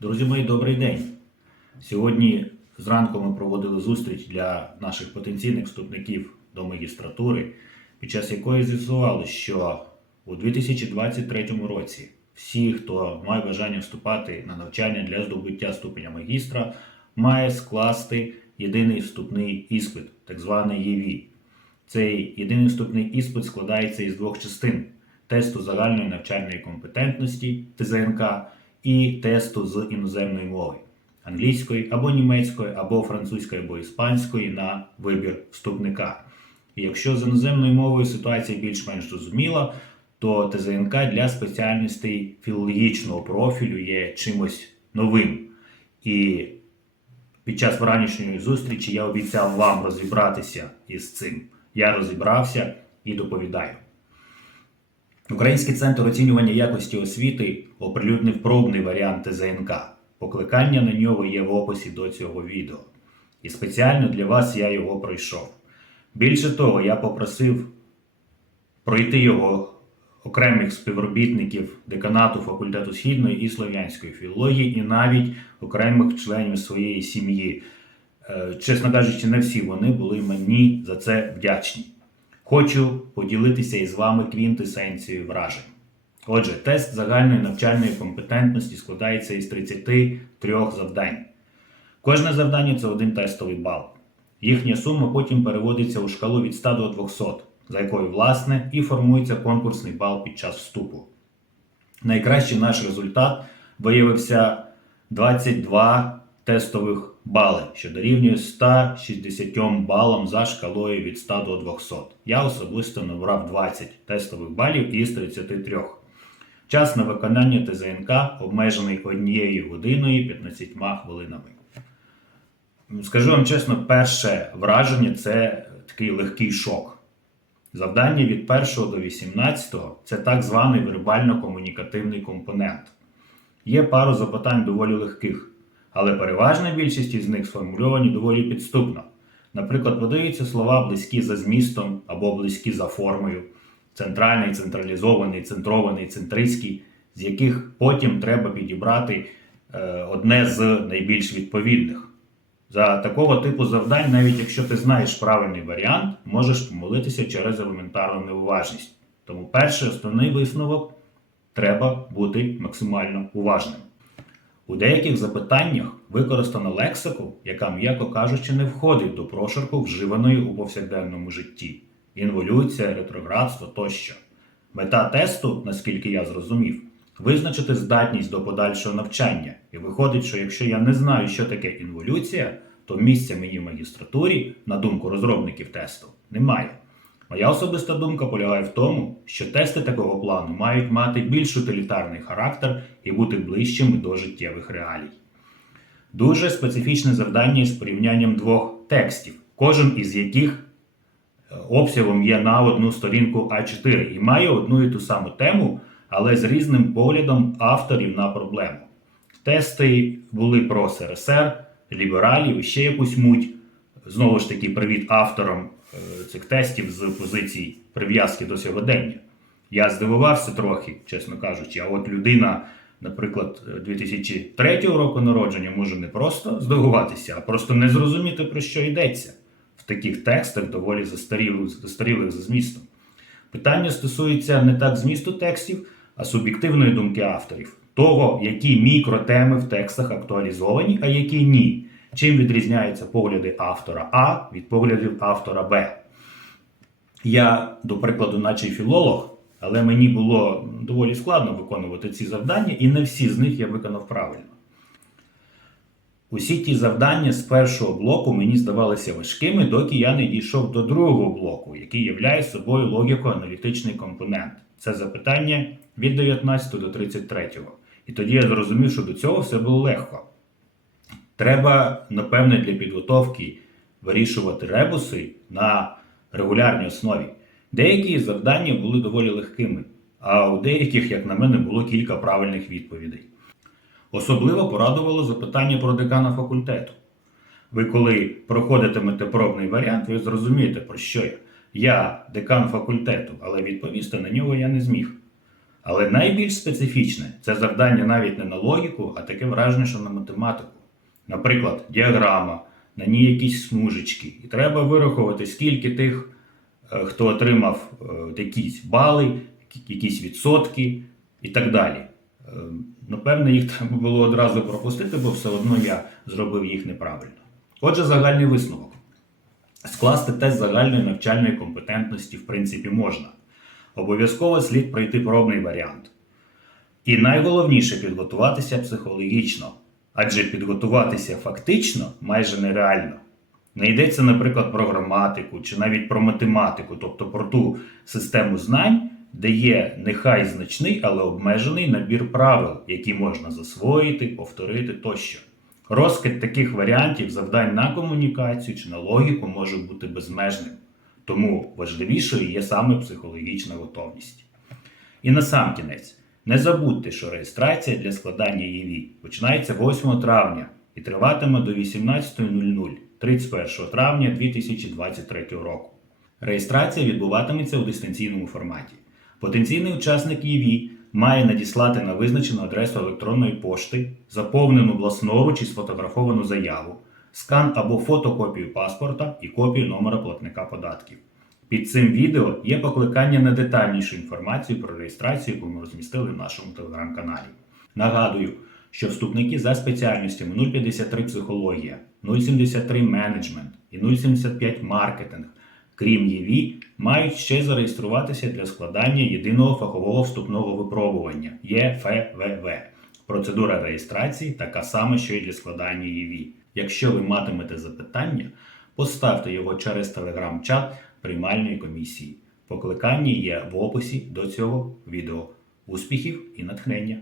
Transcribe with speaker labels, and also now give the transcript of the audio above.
Speaker 1: Друзі мої, добрий день. Сьогодні зранку ми проводили зустріч для наших потенційних вступників до магістратури, під час якої з'ясували, що у 2023 році всі, хто має бажання вступати на навчання для здобуття ступеня магістра, має скласти єдиний вступний іспит, так званий ЄВІ. Цей єдиний вступний іспит складається із двох частин: тесту загальної навчальної компетентності ТЗНК і тесту з іноземної мови англійської або німецької, або французької, або іспанської на вибір вступника. І якщо з іноземною мовою ситуація більш-менш зрозуміла, то ТЗНК для спеціальностей філологічного профілю є чимось новим. І під час вранішньої зустрічі я обіцяв вам розібратися із цим. Я розібрався і доповідаю. Український центр оцінювання якості освіти оприлюднив пробний варіант ТЗНК. Покликання на нього є в описі до цього відео. І спеціально для вас я його пройшов. Більше того, я попросив пройти його окремих співробітників деканату факультету східної і слов'янської філології, і навіть окремих членів своєї сім'ї. Е, Чесно кажучи, не всі вони були мені за це вдячні. Хочу поділитися із вами квінтесенцією вражень. Отже, тест загальної навчальної компетентності складається із 33 завдань. Кожне завдання це один тестовий бал. Їхня сума потім переводиться у шкалу від 100 до 200, за якою, власне, і формується конкурсний бал під час вступу. Найкращий наш результат виявився 22 тестових бали, що дорівнює 160 балам за шкалою від 100 до 200. Я особисто набрав 20 тестових балів із 33. Час на виконання ТЗНК обмежений однією годиною 15 хвилинами. Скажу вам чесно, перше враження це такий легкий шок. Завдання від 1 до 18 це так званий вербально-комунікативний компонент. Є пару запитань доволі легких, але переважна більшість із них сформульовані доволі підступно. Наприклад, подаються слова близькі за змістом або близькі за формою, центральний, централізований, центрований, центристський, з яких потім треба підібрати е, одне з найбільш відповідних. За такого типу завдань, навіть якщо ти знаєш правильний варіант, можеш помилитися через елементарну неуважність. Тому перший основний висновок треба бути максимально уважним. У деяких запитаннях використано лексику, яка, м'яко кажучи, не входить до прошарку, вживаної у повсякденному житті, інволюція, ретроградство тощо. Мета тесту, наскільки я зрозумів, визначити здатність до подальшого навчання. І виходить, що якщо я не знаю, що таке інволюція, то місця мені в магістратурі, на думку розробників тесту, немає. Моя особиста думка полягає в тому, що тести такого плану мають мати більш утилітарний характер і бути ближчими до життєвих реалій. Дуже специфічне завдання з порівнянням двох текстів, кожен із яких е, обсягом є на одну сторінку А4 і має одну і ту саму тему, але з різним поглядом авторів на проблему. Тести були про СРСР, лібералів і ще якусь муть. Знову ж таки, привіт авторам цих тестів з позицій прив'язки до сьогодення. Я здивувався трохи, чесно кажучи, а от людина, наприклад, 2003 року народження може не просто здивуватися, а просто не зрозуміти, про що йдеться в таких текстах, доволі застарілих, застарілих за змістом. Питання стосується не так змісту текстів, а суб'єктивної думки авторів, того, які мікротеми в текстах актуалізовані, а які ні. Чим відрізняються погляди автора А від поглядів автора Б. Я, до прикладу, наче філолог, але мені було доволі складно виконувати ці завдання, і не всі з них я виконав правильно. Усі ті завдання з першого блоку мені здавалися важкими, доки я не дійшов до другого блоку, який являє собою логіко-аналітичний компонент. Це запитання від 19 до 33. І тоді я зрозумів, що до цього все було легко. Треба, напевне, для підготовки вирішувати ребуси на регулярній основі. Деякі завдання були доволі легкими, а у деяких, як на мене, було кілька правильних відповідей. Особливо порадувало запитання про декана факультету. Ви, коли проходитимете пробний варіант, ви зрозумієте, про що я. Я декан факультету, але відповісти на нього я не зміг. Але найбільш специфічне це завдання навіть не на логіку, а таке враження, що на математику. Наприклад, діаграма, на ній якісь смужечки, і треба вирахувати, скільки тих, е, хто отримав е, якісь бали, якісь відсотки і так далі. Е, Напевне, їх треба було одразу пропустити, бо все одно я зробив їх неправильно. Отже, загальний висновок. Скласти тест загальної навчальної компетентності в принципі можна. Обов'язково слід пройти пробний варіант. І найголовніше підготуватися психологічно, адже підготуватися фактично майже нереально. Не йдеться, наприклад, про граматику чи навіть про математику, тобто про ту систему знань, де є нехай значний, але обмежений набір правил, які можна засвоїти, повторити тощо. Розкид таких варіантів завдань на комунікацію чи на логіку може бути безмежним, тому важливішою є саме психологічна готовність. І на сам кінець, не забудьте, що реєстрація для складання ЄВІ починається 8 травня і триватиме до 18.00 31 травня 2023 року. Реєстрація відбуватиметься у дистанційному форматі. Потенційний учасник ЄВІ має надіслати на визначену адресу електронної пошти, заповнену власноруч і сфотографовану заяву, скан або фотокопію паспорта і копію номера платника податків. Під цим відео є покликання на детальнішу інформацію про реєстрацію, яку ми розмістили в нашому телеграм-каналі. Нагадую, що вступники за спеціальностями 053 психологія, 073 менеджмент і 075 маркетинг, крім ЄВІ, мають ще зареєструватися для складання єдиного фахового вступного випробування ЄФВВ. Процедура реєстрації така сама, що і для складання ЄВІ. Якщо ви матимете запитання, поставте його через телеграм-чат приймальної комісії. Покликання є в описі до цього відео. Успіхів і натхнення!